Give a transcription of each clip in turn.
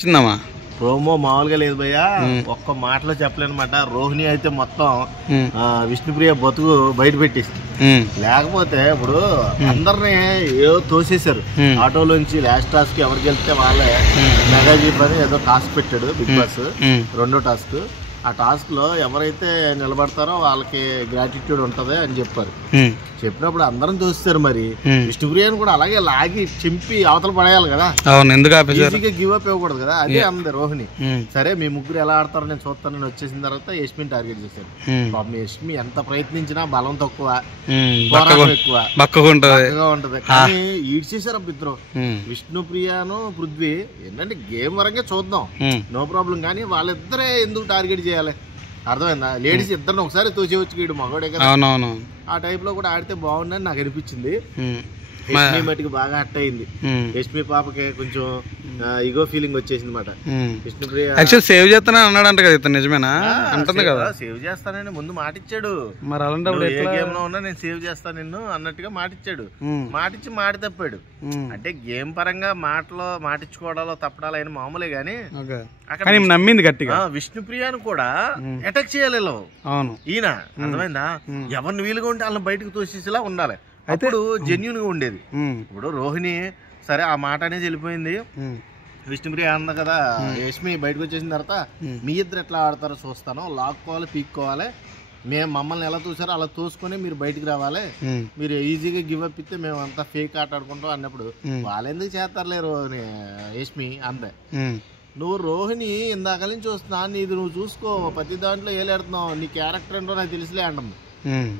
చిన్నమా promo మామూలుగా లేదు భయ్య, ఒక్క మాటలో చెప్పలేనమాట. రోహిణి అయితే మొత్తం విష్ణుప్రియ బతుకు బయట పెట్టేసి, లేకపోతే ఇప్పుడు అందరినీ ఏదో తోసేశారు ఆటోలోంచి. లాస్ట్ టాస్క్ ఎవరికి వెళ్తే వాళ్ళే మెగా జీప్ అని ఏదో టాస్క్ పెట్టాడు బిగ్ బాస్, రెండో టాస్క్. ఆ టాస్క్ లో ఎవరైతే నిలబడతారో వాళ్ళకి గ్రాటిట్యూడ్ ఉంటది అని చెప్పారు. చెప్పినప్పుడు అందరం చూస్తారు. మరి విష్ణుప్రియని కూడా అలాగే లాగి చింపి అవతల పడేయాలి కదా, ఈజీగా గివ్ అప్ ఇవ్వకూడదు కదా. అదే అంది రోహిణి. సరే మీ ముగ్గురు ఎలా ఆడతారో నేను చూస్తానని వచ్చేసిన తర్వాత యష్మిని టార్గెట్ చేశారు. పాపం యష్మి ఎంత ప్రయత్నించినా బలం తక్కువ, పోరాటం ఎక్కువ, బక్కగా ఉంటది. కానీ ఈడ్చేసారు ఇద్దరు, విష్ణుప్రియను పృథ్వీ. ఏంటంటే గేమ్ వరకే చూద్దాం, నో ప్రాబ్లం. కానీ వాళ్ళిద్దరే ఎందుకు టార్గెట్ చేయాలి? అర్థమైందా? లేడీస్ ఇద్దరిని ఒకసారి తోచేవచ్చు, వీడు మగోడే కదా. ఆ టైప్ లో కూడా ఆడితే బాగుందని నాకు అనిపించింది. యష్మి మటుకు బాగా హట్ అయింది. యష్మి పాపకి కొంచెం ఇగో ఫీలింగ్ వచ్చేసింది మాట. విష్ణుప్రియ సేవ్ చేస్తానని అన్నాడంట కదా, ఇతను నిజమేనా? అంటుంది కదా, సేవ్ చేస్తానని ముందు మాటిచ్చాడు. మరి ఏ గేమ్ లో ఉన్నా నేను సేవ్ చేస్తాను నిన్ను అన్నట్టుగా మాటిచ్చాడు. మాటిచ్చి మాట తప్పాడు. అంటే గేమ్ పరంగా మాటిచ్చుకోవడాలో తప్పడాలో అయిన మామూలే గానీ అక్కడ నమ్మింది గట్టిగా. విష్ణుప్రియను కూడా అటాక్ చేయాలి ఈయన. అర్థమైందా? ఎవరిని వీలుగా ఉంటే వాళ్ళని బయటకు తోసేసేలా ఉండాలి, అప్పుడు జెన్యున్ గా ఉండేది. ఇప్పుడు రోహిణి సరే ఆ మాట అనేది వెళ్ళిపోయింది. విష్ణుప్రియ అంద కదా, యష్మి బయటకు వచ్చేసిన తర్వాత మీ ఇద్దరు ఎట్లా ఆడతారో చూస్తాను, లాక్కోవాలి, పీక్కోవాలి, మేము మమ్మల్ని ఎలా చూసారో అలా తోసుకొని మీరు బయటకు రావాలి, మీరు ఈజీగా గివ్ అప్ ఇస్తే మేము అంతా ఫేక్ ఆట ఆడుకుంటాం అన్నప్పుడు వాళ్ళు ఎందుకు చేస్తారులే రోహిణి యష్మి అంతే. నువ్వు రోహిణి ఇందాక నుంచి చూస్తున్నా, నీది నువ్వు చూసుకో, ప్రతి దాంట్లో ఏలేడుతున్నావు, నీ క్యారెక్టర్ ఏంటో నాకు తెలిసిలే అంటాం.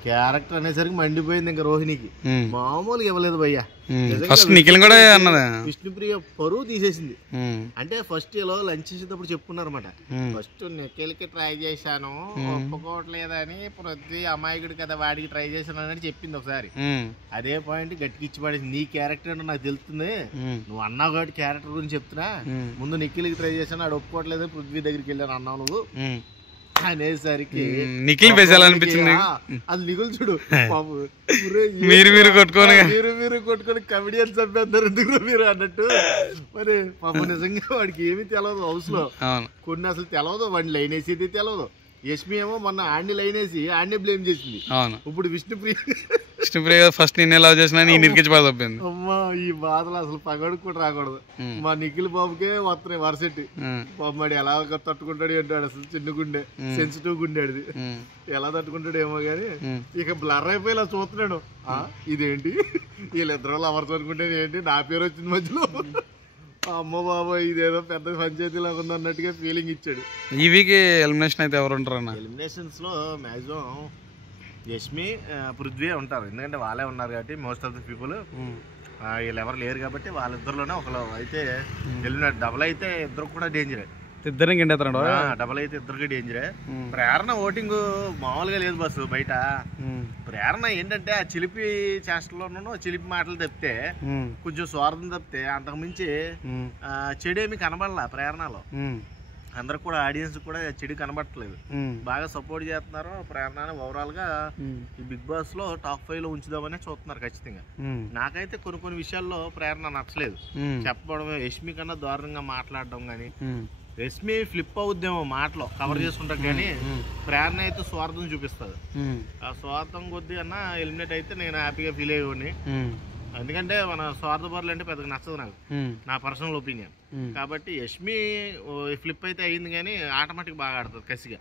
క్యారెక్టర్ అనేసరికి మండిపోయింది ఇంకా రోహిణికి, మామూలుగా ఇవ్వలేదు భయ్యా. విష్ణుప్రియ పరువు తీసేసింది. అంటే ఫస్ట్ ఇలా లంచ్ చేసేటప్పుడు చెప్పుకున్నారన్నమాట, ఫస్ట్ నిఖిల్కి ట్రై చేశాను ఒప్పుకోవట్లేదని, ప్రతి అమాయకుడు కదా వాడికి ట్రై చేశాను అని చెప్పింది ఒకసారి. అదే పాయింట్ గట్టికి ఇచ్చి పడేసింది. నీ క్యారెక్టర్ ఏంటో నాకు తెలుస్తుంది, నువ్వు అన్నావు కాబట్టి క్యారెక్టర్ గురించి చెప్తున్నా. ముందు నిఖిల్కి ట్రై చేశాను, ఆడు ఒప్పుకోవట్లేదు, పృథ్వీ దగ్గరికి వెళ్ళాను అన్నావు నువ్వు అనేసరికి నిఖిల్ బెజాలనిపించింది. అది నిఖిల్ చూడు, మీరు కొట్టుకొని కమెడియన్స్ చంపేస్తారు ఎందుకు మీరు అన్నట్టు. మరి పాపం నిజంగా వాడికి ఏమీ తెలియదు హౌస్ లో, కొన్ని అసలు తెలియదు, వాడిని లైన్ వేసేది తెలియదు. యష్మి ఏమో మొన్న ఆడిని లైన్ వేసి ఆడిని బ్లేమ్ చేసింది. ఇప్పుడు విష్ణుప్రియ ఫస్ట్ నేను ఎలా చేసినా ఇరికించిపోయింది. అమ్మా ఈ బాధలు అసలు పగడు కూడా రాకూడదు. మా నిఖిల్ బాబుకే వస్తున్నాయి వరసెట్టి. పాపమాడి ఎలా తట్టుకుంటాడు అంటాడు, అసలు చిన్నగుండే సెన్సిటివ్ గుండేది, ఎలా తట్టుకుంటాడు ఏమో గానీ ఇక బ్లర్ అయిపోయి ఇలా చూస్తున్నాడు. ఇదేంటి వీళ్ళిద్దరు లవర్స్ అనుకుంటే ఏంటి నా పేరు వచ్చింది మధ్యలో, అమ్మ బాబా ఇదేదో పెద్ద పంచాయతీలాగా ఉంది అన్నట్టుగా ఫీలింగ్ ఇచ్చాడు. ఈ వీక్ ఎలిమినేషన్ అయితే ఎవరు ఉంటారు అన్న? ఎలిమినేషన్స్ లో మాక్సిమం యష్మి పృథ్వీ ఉంటారు, ఎందుకంటే వాళ్ళే ఉన్నారు కాబట్టి మోస్ట్ ఆఫ్ ది పీపుల్. వీళ్ళు ఎవరు లేరు కాబట్టి వాళ్ళిద్దరిలోనే ఒకరు అయితే ఎలిమినేట్. డబుల్ అయితే ఇద్దరు కూడా డేంజరే, డబుల్ అయితే ఇద్దరికి డేంజరే. ప్రేరణ ఓటింగ్ మామూలుగా లేదు బస్సు బయట. ప్రేరణ ఏంటంటే ఆ చిలిపి చేష్టలోనూ చిలిపి మాటలు తప్పితే, కొంచెం స్వార్థం తప్పితే అంతకు మించి చెడేమి కనబడలా ప్రేరణలో. అందరు కూడా ఆడియన్స్ కూడా చెడు కనబడట్లేదు, బాగా సపోర్ట్ చేస్తున్నారు ప్రేరణ. ఓవరాల్ గా ఈ బిగ్ బాస్ లో టాప్ 5 లో ఉంచుదామనే చూస్తున్నారు ఖచ్చితంగా. నాకైతే కొన్ని విషయాల్లో ప్రేరణ నచ్చలేదు. చెప్పడం, యష్మి కన్నా దారుణంగా మాట్లాడడం గానీ, యష్మి ఫ్లిప్ అవుద్దేమో మాటలో కవర్ చేసుకుంటారు కానీ ప్రేరణ అయితే స్వార్థం చూపిస్తుంది. ఆ స్వార్థం కొద్ది అన్నా ఎలిమినేట్ అయితే నేను హ్యాపీగా ఫీల్ అయ్యేవాడిని. ఎందుకంటే మన స్వార్థపరులు అంటే పెద్దగా నచ్చదు నాకు, నా పర్సనల్ ఒపీనియన్. కాబట్టి యష్మి ఫ్లిప్ అయితే అయ్యింది కానీ ఆటోమేటిక్ బాగా ఆడుతుంది కసిగా.